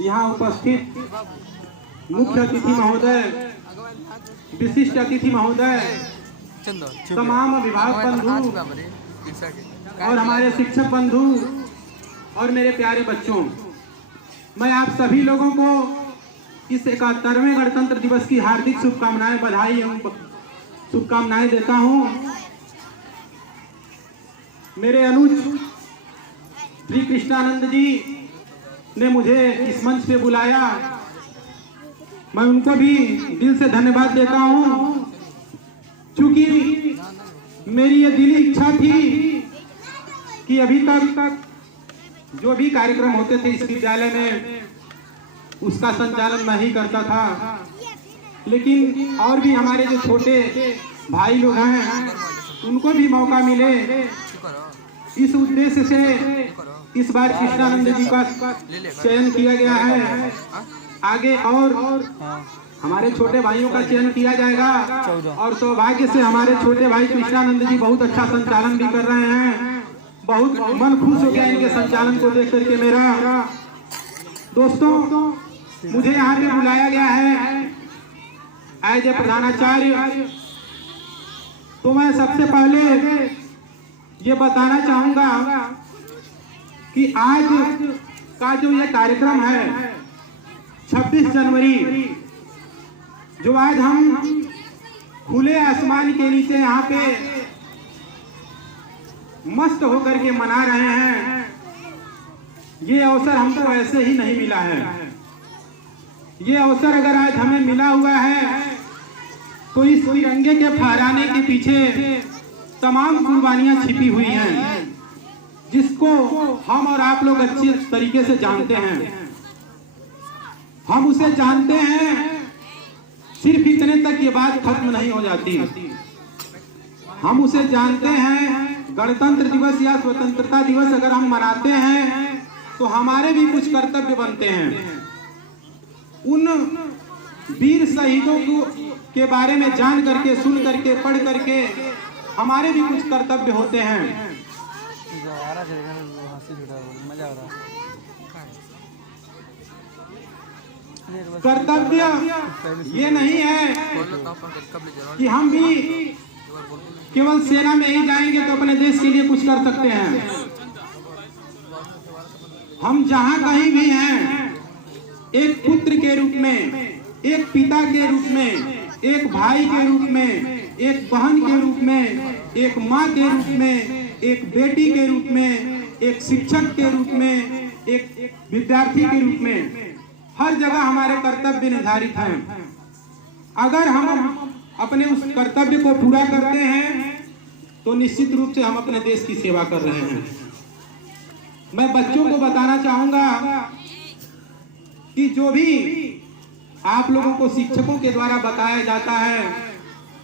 यहाँ उपस्थित मुख्य अतिथि महोदय, विशिष्ट अतिथि महोदय, तमाम विभाग बंधु और हमारे शिक्षक बंधु और मेरे प्यारे बच्चों, मैं आप सभी लोगों को इस 71वें गणतंत्र दिवस की हार्दिक शुभकामनाएं, बधाई एवं शुभकामनाएं देता हूं। मेरे अनुज श्री कृष्णानंद जी ने मुझे इस मंच पे बुलाया, मैं उनको भी दिल से धन्यवाद देता हूं, क्योंकि मेरी ये दिली इच्छा थी कि अभी तक जो भी कार्यक्रम होते थे इस विद्यालय में उसका संचालन मैं ही करता था, लेकिन और भी हमारे जो छोटे भाई लोग हैं उनको भी मौका मिले। इस उद्देश्य से इस बार कृष्णानंद जी का चयन किया गया है। आगे और हमारे छोटे भाइयों का चयन किया जाएगा और सौभाग्य से हमारे छोटे भाई कृष्णानंद जी बहुत अच्छा संचालन भी कर रहे हैं। बहुत मन खुश हो गया इनके संचालन को देख करके मेरा। दोस्तों, मुझे यहाँ पे बुलाया गया है एज ए प्रधानाचार्य, तो मैं सबसे पहले ये बताना चाहूंगा कि आज का जो ये कार्यक्रम है 26 जनवरी, जो आज हम खुले आसमान के नीचे यहाँ पे मस्त होकर के मना रहे हैं, ये अवसर हमको ऐसे ही नहीं मिला है। ये अवसर अगर आज हमें मिला हुआ है तो इस तिरंगे के फहराने के पीछे तमाम कुर्बानियां छिपी हुई हैं, जिसको हम और आप लोग अच्छी तरीके से जानते हैं। हम उसे जानते हैं, सिर्फ इतने तक ये बात खत्म नहीं हो जाती। हम उसे जानते हैं, गणतंत्र दिवस या स्वतंत्रता दिवस अगर हम मनाते हैं तो हमारे भी कुछ कर्तव्य बनते हैं। उन वीर शहीदों के बारे में जान करके, सुन करके, पढ़ करके हमारे भी कुछ कर्तव्य होते हैं। कर्तव्य ये नहीं है कि हम भी केवल सेना में ही जाएंगे तो अपने देश के लिए कुछ कर सकते हैं। हम जहां कहीं भी हैं, एक पुत्र के रूप में, एक पिता के रूप में, एक भाई के रूप में, एक बहन के रूप में, एक माँ के रूप में, एक बेटी के रूप में, एक शिक्षक के रूप में, एक विद्यार्थी के रूप में, हर जगह हमारे कर्तव्य निर्धारित हैं। अगर हम अपने उस कर्तव्य को पूरा करते हैं तो निश्चित रूप से हम अपने देश की सेवा कर रहे हैं। मैं बच्चों को बताना चाहूंगा कि जो भी आप लोगों को शिक्षकों के द्वारा बताया जाता है,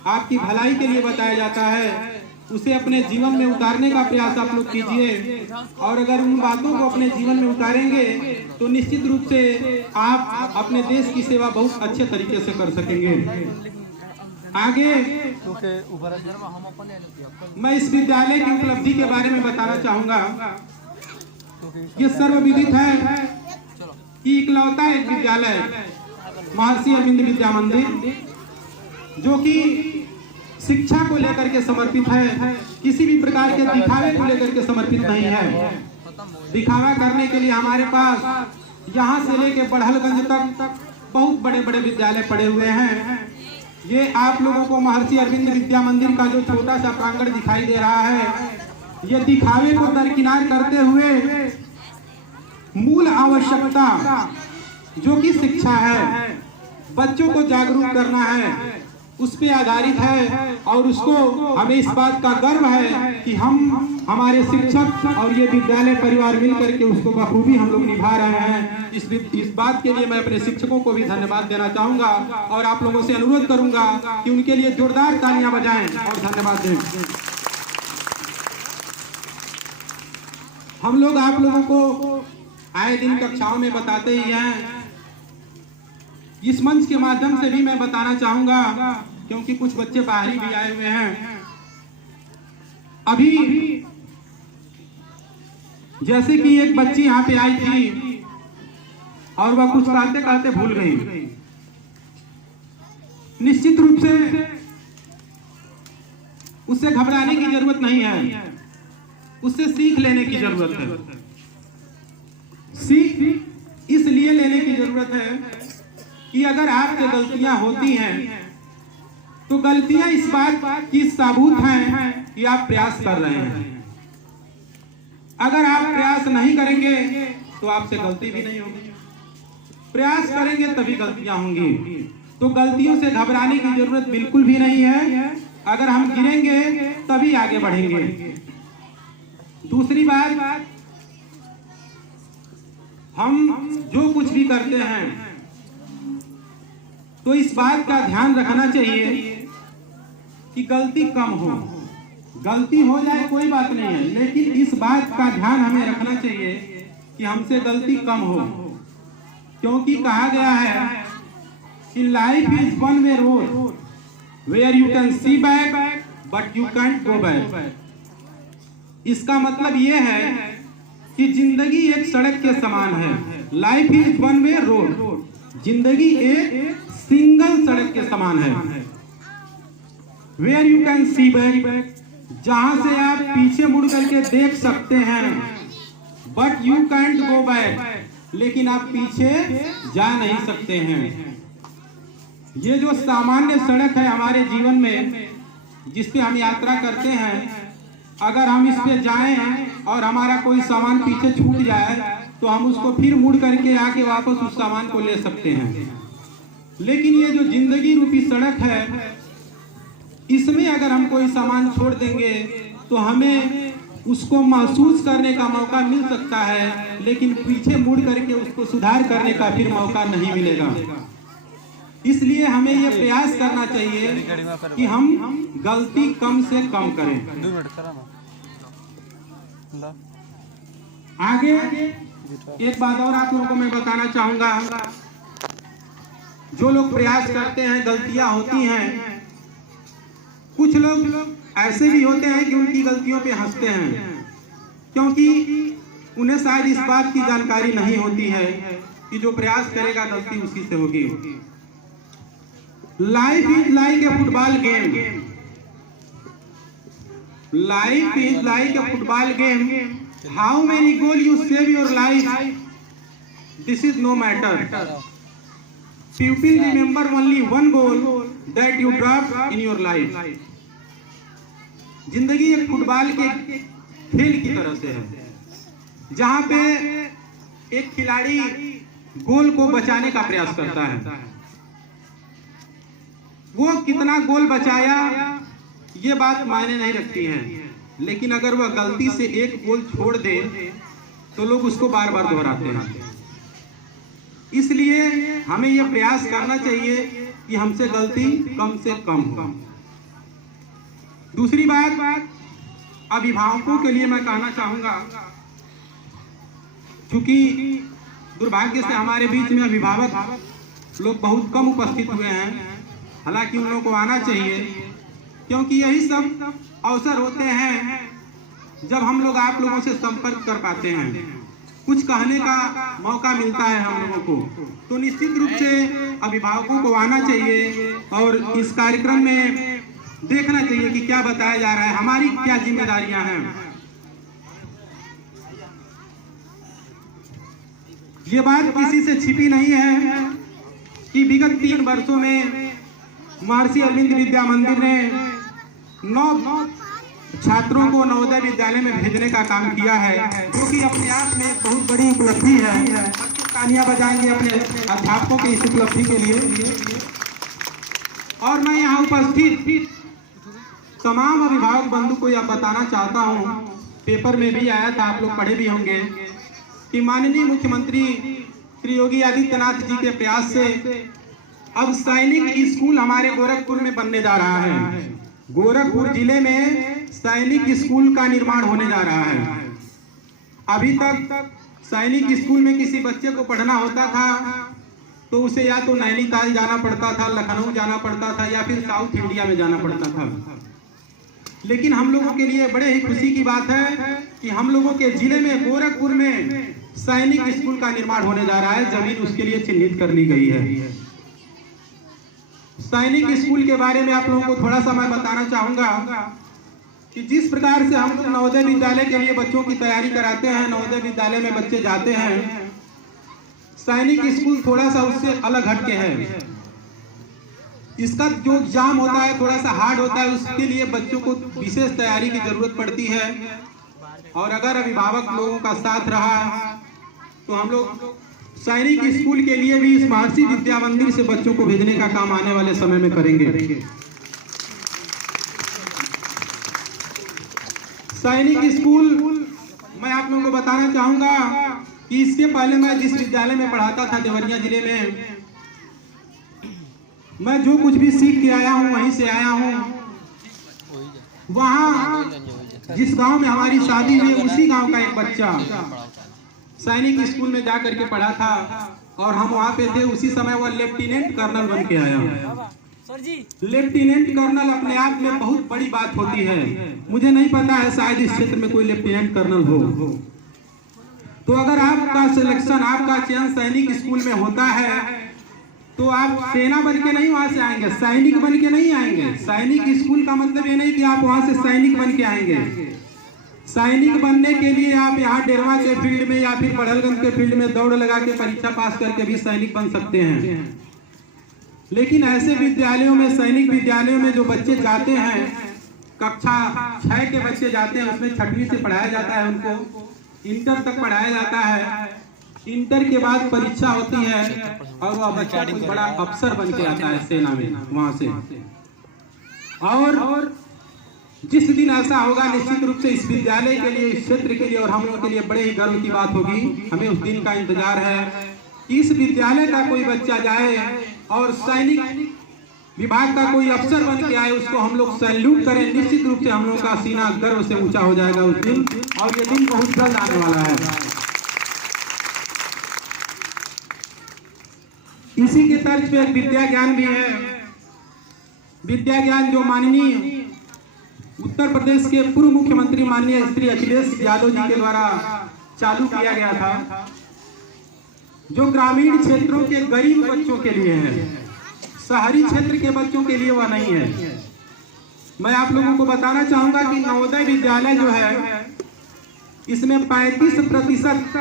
आपकी भलाई के लिए बताया जाता है, उसे अपने जीवन में उतारने का प्रयास आप लोग कीजिए। और अगर उन बातों को अपने जीवन में उतारेंगे तो निश्चित रूप से आप अपने देश की सेवा बहुत अच्छे तरीके से कर सकेंगे। आगे मैं इस विद्यालय की उपलब्धि के बारे में बताना चाहूंगा। ये सर्वविदित है कि इकलौता एक विद्यालय महर्षि अरविंद विद्या मंदिर, जो कि शिक्षा को लेकर के समर्पित है, किसी भी प्रकार के दिखावे को लेकर के समर्पित नहीं है। दिखावा करने के लिए हमारे पास यहाँ से लेके बढ़लगंज तक बहुत बड़े बड़े विद्यालय पड़े हुए हैं। ये आप लोगों को महर्षि अरविंद विद्या मंदिर का जो छोटा सा प्रांगण दिखाई दे रहा है, ये दिखावे को दरकिनार करते हुए मूल आवश्यकता जो कि शिक्षा है, बच्चों को जागरूक करना है, उस पे आधारित है। और उसको हमें इस बात का गर्व है कि हम, हमारे शिक्षक और ये विद्यालय परिवार मिलकर के उसको बखूबी हम लोग निभा रहे हैं। इस बात के लिए मैं अपने शिक्षकों को भी धन्यवाद देना चाहूंगा और आप लोगों से अनुरोध करूंगा कि उनके लिए जोरदार तालियां बजाएं और धन्यवाद दें। हम लोग आप लोगों को आए दिन कक्षाओं में बताते ही हैं, इस मंच के माध्यम से भी मैं बताना चाहूंगा, क्योंकि कुछ बच्चे बाहरी भी आए हुए हैं। अभी जैसे कि एक बच्ची यहाँ पे आई थी, और वह कुछ कहते कहते भूल गई। निश्चित रूप से उससे घबराने की जरूरत नहीं है, उससे सीख लेने की जरूरत है। सीख इसलिए लेने की जरूरत है कि अगर आपसे गलतियां होती हैं तो गलतियां इस बात की साबूत हैं कि आप प्रयास कर रहे हैं। अगर आप प्रयास नहीं करेंगे तो आपसे गलती भी नहीं होगी, प्रयास करेंगे तभी गलतियां होंगी। तो गलतियों से घबराने की जरूरत बिल्कुल भी नहीं है। अगर हम गिरेंगे तभी आगे बढ़ेंगे। दूसरी बात, हम जो कुछ भी करते हैं तो इस बात का ध्यान रखना चाहिए कि गलती कम हो। गलती हो जाए कोई बात नहीं है, लेकिन इस बात का ध्यान हमें रखना चाहिए कि हमसे गलती कम हो, क्योंकि कहा गया है कि life is one way road where you can see back but you can't go back. इसका मतलब यह है कि जिंदगी एक सड़क के समान है। Life is one way road, जिंदगी एक सिंगल सड़क के समान है। Where you can see back, जहां से आप पीछे मुड़ करके देख सकते हैं, but you can't go back, लेकिन आप पीछे जा नहीं सकते हैं। ये जो सामान्य सड़क है हमारे जीवन में, जिस पे हम यात्रा करते हैं, अगर हम इस पे जाएं और हमारा कोई सामान पीछे छूट जाए तो हम उसको फिर मुड़ करके आके वापस उस सामान को ले सकते हैं। लेकिन ये जो जिंदगी रूपी सड़क है, इसमें अगर हम कोई सामान छोड़ देंगे तो हमें उसको महसूस करने का मौका मिल सकता है, लेकिन पीछे मुड़ करके उसको सुधार करने का फिर मौका नहीं मिलेगा। इसलिए हमें ये प्रयास करना चाहिए कि हम गलती कम से कम करें। आगे एक बात और आप लोगों को मैं बताना चाहूंगा, जो लोग प्रयास करते हैं गलतियां होती हैं। कुछ लोग ऐसे भी होते हैं कि उनकी गलतियों पे हंसते हैं, क्योंकि उन्हें शायद इस बात की जानकारी नहीं होती है कि जो प्रयास करेगा गलती उसी से होगी। Life is like a football game, life is like a football game, how many goal you save your life, this is no matter, people remember only one goal that you drop in your life. जिंदगी एक football के खेल की तरह से है, जहां पे एक खिलाड़ी गोल को बचाने का प्रयास करता है। वो कितना गोल बचाया ये बात मायने नहीं रखती है, लेकिन अगर वह गलती से एक गोल छोड़ दे तो लोग उसको बार बार दोहराते हैं। इसलिए हमें यह प्रयास करना चाहिए कि हमसे गलती कम से कम हो। दूसरी बात, अभिभावकों के लिए मैं कहना चाहूंगा, क्योंकि दुर्भाग्य से हमारे बीच में अभिभावक लोग बहुत कम उपस्थित हुए हैं, हालांकि उन लोगों को आना चाहिए, क्योंकि यही सब अवसर होते हैं जब हम लोग आप लोगों से संपर्क कर पाते हैं, कुछ कहने का मौका मिलता है हम लोगों को। तो निश्चित रूप से अभिभावकों को आना चाहिए और इस कार्यक्रम में देखना चाहिए कि क्या बताया जा रहा है, हमारी क्या जिम्मेदारियां हैं। ये बात किसी से छिपी नहीं है कि विगत 3 वर्षों में महर्षि अरविंद विद्या मंदिर ने 9 छात्रों को नवोदय विद्यालय में भेजने का काम किया है, जो कि अपने आप में बहुत बड़ी उपलब्धि है। तालियां बजाएंगे अपने अध्यापकों के इस उपलब्धि के लिए। और मैं यहाँ उपस्थित तमाम अभिभावक बंधु को यह बताना चाहता हूँ, पेपर में भी आया था, आप लोग पढ़े भी होंगे, कि माननीय मुख्यमंत्री श्री योगी आदित्यनाथ जी के प्रयास से अब सैनिक स्कूल हमारे गोरखपुर में बनने जा रहा है। गोरखपुर जिले में सैनिक स्कूल का निर्माण होने जा रहा है। अभी तक सैनिक स्कूल में किसी बच्चे को पढ़ना होता था तो उसे या तो नैनीताल जाना पड़ता था, लखनऊ जाना पड़ता था, या फिर साउथ इंडिया में जाना पड़ता था। लेकिन हम लोगों के लिए बड़े ही खुशी की बात है कि हम लोगों के जिले में गोरखपुर में सैनिक स्कूल का निर्माण होने जा रहा है। जमीन उसके लिए चिन्हित कर ली गई है। सैनिक स्कूल के बारे में आप लोगों को थोड़ा सा मैं बताना चाहूंगा कि जिस प्रकार से हम लोग नवोदय विद्यालय के लिए बच्चों की तैयारी कराते हैं, नवोदय विद्यालय में बच्चे जाते हैं, सैनिक स्कूल थोड़ा सा उससे अलग हटके है। इसका जो एग्जाम होता है थोड़ा सा हार्ड होता है, उसके लिए बच्चों को विशेष तैयारी की जरूरत पड़ती है। और अगर अभिभावक लोगों का साथ रहा तो हम लोग सैनिक स्कूल के लिए भी इस महर्षि विद्या मंदिर से बच्चों को भेजने का काम आने वाले समय में करेंगे। सैनिक स्कूल मैं आप लोगों को बताना चाहूंगा कि इसके पहले मैं जिस विद्यालय में पढ़ाता था देवरिया जिले में, मैं जो कुछ भी सीख के आया हूँ वहीं से आया हूँ। वहाँ जिस गांव में हमारी शादी हुई उसी गांव का एक बच्चा सैनिक स्कूल में जा करके पढ़ा था और हम वहाँ पे थे। उसी समय वह लेफ्टिनेंट कर्नल बन के आया। लेफ्टिनेंट कर्नल अपने आप में बहुत बड़ी बात होती है। मुझे नहीं पता है शायद इस क्षेत्र में कोई लेफ्टिनेंट कर्नल हो। तो अगर आपका सिलेक्शन, आपका चयन सैनिक स्कूल में होता है तो आप सेना बन के नहीं वहां से आएंगे, सैनिक बन के नहीं आएंगे। सैनिक स्कूल का मतलब ये नहीं कि आप वहां से सैनिक बन के आएंगे। सैनिक बनने के लिए आप यहाँ डेरवा के फील्ड में या फिर पढ़लगंज के फील्ड में दौड़ लगा के परीक्षा पास करके भी सैनिक बन सकते हैं। लेकिन ऐसे विद्यालयों में, सैनिक विद्यालयों में जो बच्चे जाते हैं, कक्षा 6 के बच्चे जाते हैं, उसमें 6वीं से पढ़ाया जाता है, उनको इंटर तक पढ़ाया जाता है। इंटर के बाद परीक्षा होती है और वह बच्चा कोई बड़ा अफसर बन के आता है सेना में वहां से। और जिस दिन ऐसा होगा निश्चित रूप से इस विद्यालय के लिए, इस क्षेत्र के लिए और हम लोगों के लिए बड़े ही गर्व की बात होगी। हमें उस दिन का इंतजार है कि इस विद्यालय का कोई बच्चा जाए और सैनिक विभाग का कोई अफसर बन के आए, उसको हम लोग सैल्यूट करें। निश्चित रूप से हम लोग का सीना गर्व से ऊंचा हो जाएगा उस दिन, और ये दिन बहुत जल्द आने वाला है। इसी के तर्ज पे एक विद्या ज्ञान भी है। विद्या ज्ञान जो माननीय उत्तर प्रदेश के पूर्व मुख्यमंत्री माननीय श्री अखिलेश यादव जी के द्वारा चालू किया गया था, जो ग्रामीण क्षेत्रों के गरीब बच्चों के लिए है, शहरी क्षेत्र के बच्चों के लिए वह नहीं है। मैं आप लोगों को बताना चाहूंगा कि नवोदय विद्यालय जो है इसमें 35%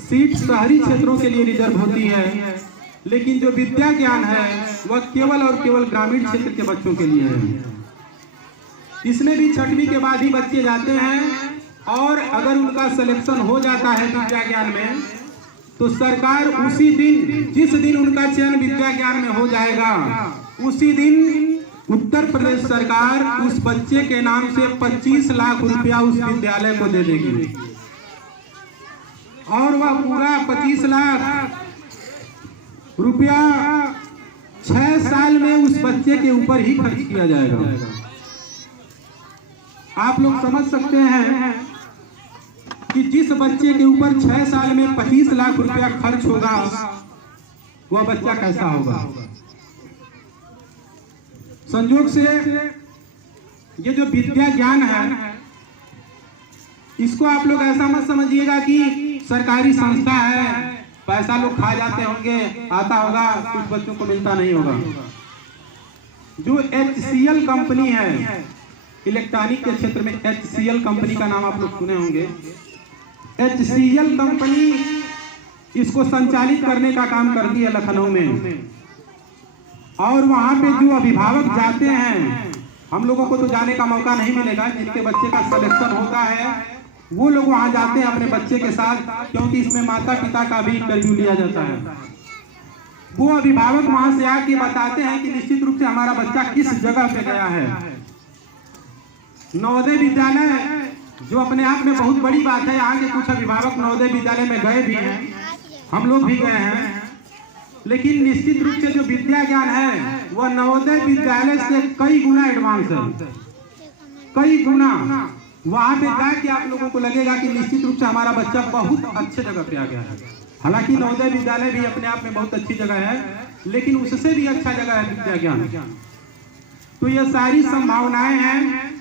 सीट शहरी क्षेत्रों के लिए रिजर्व होती है, लेकिन जो विद्या ज्ञान है वह केवल और केवल ग्रामीण क्षेत्र के बच्चों के लिए है। इसमें भी 6वीं के बाद ही बच्चे जाते हैं और अगर उनका सिलेक्शन हो जाता है विद्या ज्ञान में तो सरकार उसी दिन, जिस दिन उनका चयन विद्या ज्ञान में हो जाएगा, उसी दिन उत्तर प्रदेश सरकार उस बच्चे के नाम से 25 लाख रुपया उस विद्यालय को दे देगी और वह पूरा 25 लाख रुपया 6 साल में उस बच्चे के ऊपर ही खर्च किया जाएगा। आप लोग समझ सकते हैं कि जिस बच्चे के ऊपर 6 साल में 25 लाख रुपया खर्च होगा वह बच्चा कैसा होगा। संयोग से ये जो विद्या ज्ञान है इसको आप लोग ऐसा मत समझिएगा कि सरकारी संस्था है, पैसा लोग खा जाते होंगे, आता होगा, कुछ बच्चों को मिलता नहीं होगा। जो HCL कंपनी है, इलेक्ट्रॉनिक के क्षेत्र में HCL कंपनी का नाम आप लोग सुने होंगे। HCL कंपनी इसको संचालित करने का काम करती है लखनऊ में, और वहां पे जो अभिभावक जाते हैं, हम लोगों को तो जाने का मौका नहीं मिलेगा, जिनके बच्चे का सिलेक्शन होता है वो लोग वहां जाते हैं अपने बच्चे के साथ, क्योंकि इसमें माता पिता का भी इंटरव्यू लिया जाता है। वो अभिभावक वहां से आके बताते हैं कि निश्चित रूप से हमारा बच्चा किस जगह पे गया है। नवोदय विद्यालय जो अपने आप में बहुत बड़ी बात है, यहाँ के कुछ अभिभावक नवोदय विद्यालय में गए भी हैं, हम लोग भी गए हैं, लेकिन निश्चित रूप से जो विद्या ज्ञान है वह नवोदय विद्यालय से कई गुना एडवांस है, कई गुना। वहां पे जाके आप लोगों को लगेगा कि निश्चित रूप से हमारा बच्चा बहुत अच्छे जगह पे आ गया है। हालांकि नवोदय विद्यालय भी अपने आप में बहुत अच्छी जगह है, लेकिन उससे भी अच्छा जगह है विद्या ज्ञान। तो ये सारी संभावनाएं हैं,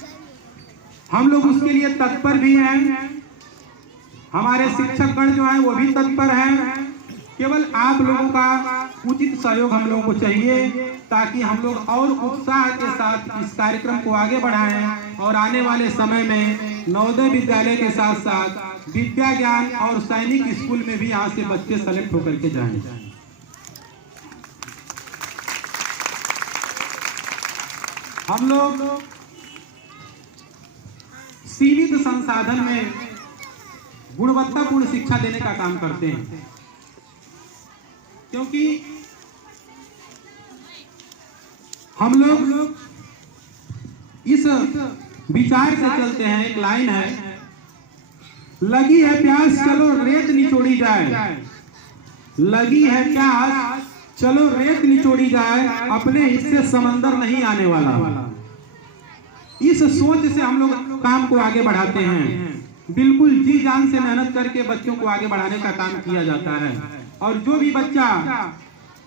हम लोग उसके लिए तत्पर भी हैं। हमारे शिक्षकगण जो हैं वो भी तत्पर हैं। केवल आप लोगों का उचित सहयोग हम लोगों को चाहिए ताकि हम लोग और उत्साह के साथ इस कार्यक्रम को आगे बढ़ाएं और आने वाले समय में नवोदय विद्यालय के साथ साथ विद्या ज्ञान और सैनिक स्कूल में भी यहाँ से बच्चे सेलेक्ट होकर के जाएं। हम लोग सीमित संसाधन में गुणवत्तापूर्ण शिक्षा देने का काम करते हैं, क्योंकि हम लोग इस विचार से चलते हैं। एक लाइन है, लगी है प्यास चलो रेत निचोड़ी जाए, लगी है प्यास चलो रेत निचोड़ी जाए, अपने हिस्से समंदर नहीं आने वाला। इस सोच से हम लोग काम को आगे बढ़ाते हैं। बिल्कुल जी जान से मेहनत करके बच्चों को आगे बढ़ाने का काम किया जाता है। और जो भी बच्चा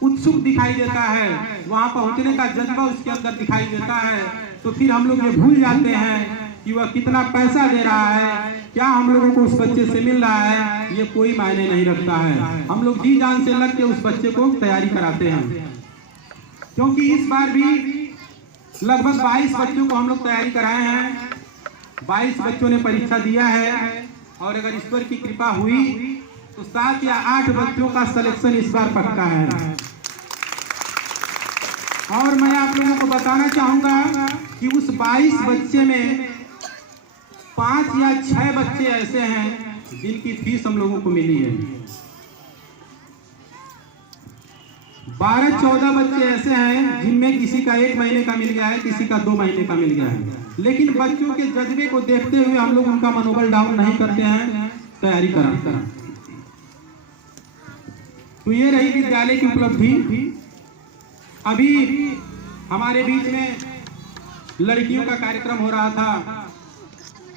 उत्सुक दिखाई देता है, वहां पहुंचने का जज्बा उसके अंदर दिखाई देता है, तो फिर हम लोग ये भूल जाते हैं कि वह कितना पैसा दे रहा है, क्या हम लोगों को उस बच्चे से मिल रहा है, ये कोई मायने नहीं रखता है। हम लोग जी जान से लग के उस बच्चे को तैयारी कराते हैं। क्योंकि इस बार भी लगभग 22 बच्चों को हम लोग तैयारी कराए हैं। 22 बच्चों ने परीक्षा दिया है और अगर ईश्वर की कृपा हुई तो 7 या 8 बच्चों का सिलेक्शन इस बार पक्का है। और मैं आप लोगों को बताना चाहूंगा कि उस 22 बच्चे में 5 या 6 बच्चे ऐसे हैं जिनकी फीस हम लोगों को मिली है। 12-14 बच्चे ऐसे हैं जिनमें किसी का 1 महीने का मिल गया है, किसी का 2 महीने का मिल गया है। लेकिन बच्चों के जज्बे को देखते हुए हम लोग उनका मनोबल डाउन नहीं करते हैं, तैयारी कराते हैं। तो ये रही विद्यालय की उपलब्धि। अभी हमारे बीच में लड़कियों का कार्यक्रम हो रहा था।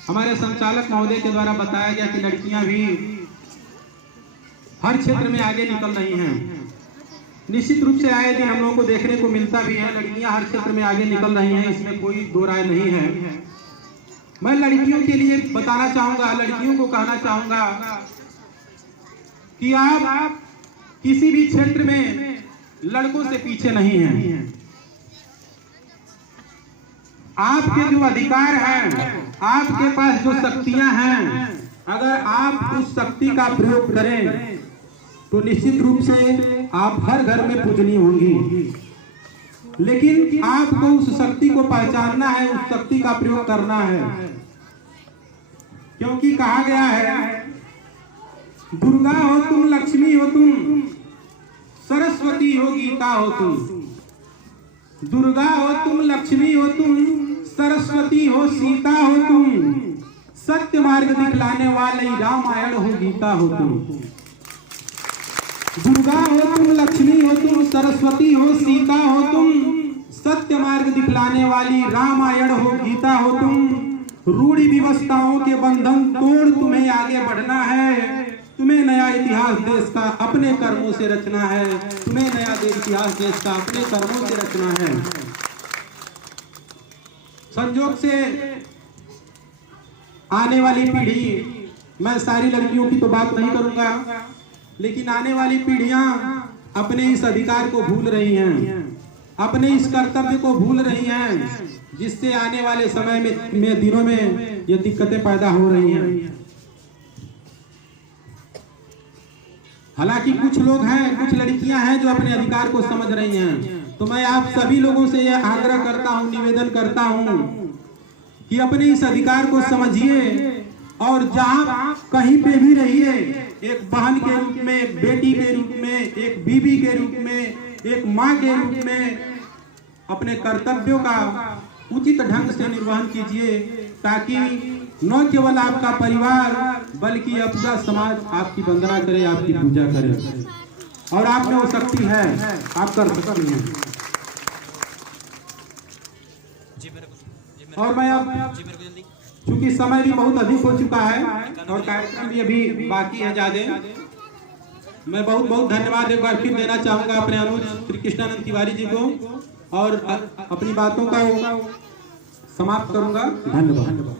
हमारे संचालक महोदय के द्वारा बताया गया कि लड़कियां भी हर क्षेत्र में आगे निकल रही हैं। निश्चित रूप से आए दिन हम लोगों को देखने को मिलता भी है, लड़कियां हर क्षेत्र में आगे निकल रही हैं, इसमें कोई दो राय नहीं है। मैं लड़कियों के लिए बताना चाहूंगा, लड़कियों को कहना चाहूंगा कि आप किसी भी क्षेत्र में लड़कों से पीछे नहीं हैं। आपके जो अधिकार हैं, आपके पास जो शक्तियां हैं, अगर आप उस शक्ति का प्रयोग करें तो निश्चित रूप से आप हर घर में पूजनीय होंगी। लेकिन आपको उस शक्ति को पहचानना है, उस शक्ति का प्रयोग करना है। क्योंकि कहा गया है, दुर्गा हो तुम, लक्ष्मी हो तुम, सरस्वती हो, गीता हो तुम। दुर्गा हो तुम, लक्ष्मी हो तुम, सरस्वती हो, सीता हो तुम, सत्य मार्ग दिखलाने वाली रामायण हो, गीता हो तुम। दुर्गा हो तुम, लक्ष्मी हो तुम, सरस्वती हो, सीता हो तुम, सत्य मार्ग दिखलाने वाली रामायण हो, गीता हो तुम। रूढ़ी व्यवस्थाओं के बंधन तोड़ तुम्हें आगे बढ़ना है। तुम्हें नया इतिहास देश का अपने कर्मों से रचना है। तुम्हें नया इतिहास देश का अपने कर्मों से रचना है। संयोग से आने वाली पीढ़ी, मैं सारी लड़कियों की तो बात नहीं करूंगा, लेकिन आने वाली पीढ़ियां अपने इस अधिकार को भूल रही हैं, अपने इस कर्तव्य को भूल रही हैं, जिससे आने वाले समय में दिनों में ये दिक्कतें पैदा हो रही हैं। हालांकि कुछ लोग हैं, कुछ लड़कियां हैं जो अपने अधिकार को समझ रही हैं। तो मैं आप सभी लोगों से यह आग्रह करता हूं, निवेदन करता हूं कि अपने इस अधिकार को समझिए और जहां कहीं पे भी रहिए, एक बहन के रूप में, एक बेटी के रूप में, एक बीबी के रूप में, एक माँ के रूप में अपने कर्तव्यों का उचित ढंग से निर्वहन कीजिए, ताकि न केवल आपका परिवार बल्कि पूरा समाज आपकी वंदना करे, आपकी पूजा करे। और आप में वो शक्ति है, आप कर सकते हैं। और मैं अब क्योंकि समय भी बहुत अधिक हो चुका है और कार्यक्रम भी अभी बाकी है ज्यादा, मैं बहुत बहुत धन्यवाद एक बार फिर देना चाहूंगा अपने अनुज श्री कृष्णानंद तिवारी जी को और अपनी बातों का समाप्त करूंगा। धन्यवाद।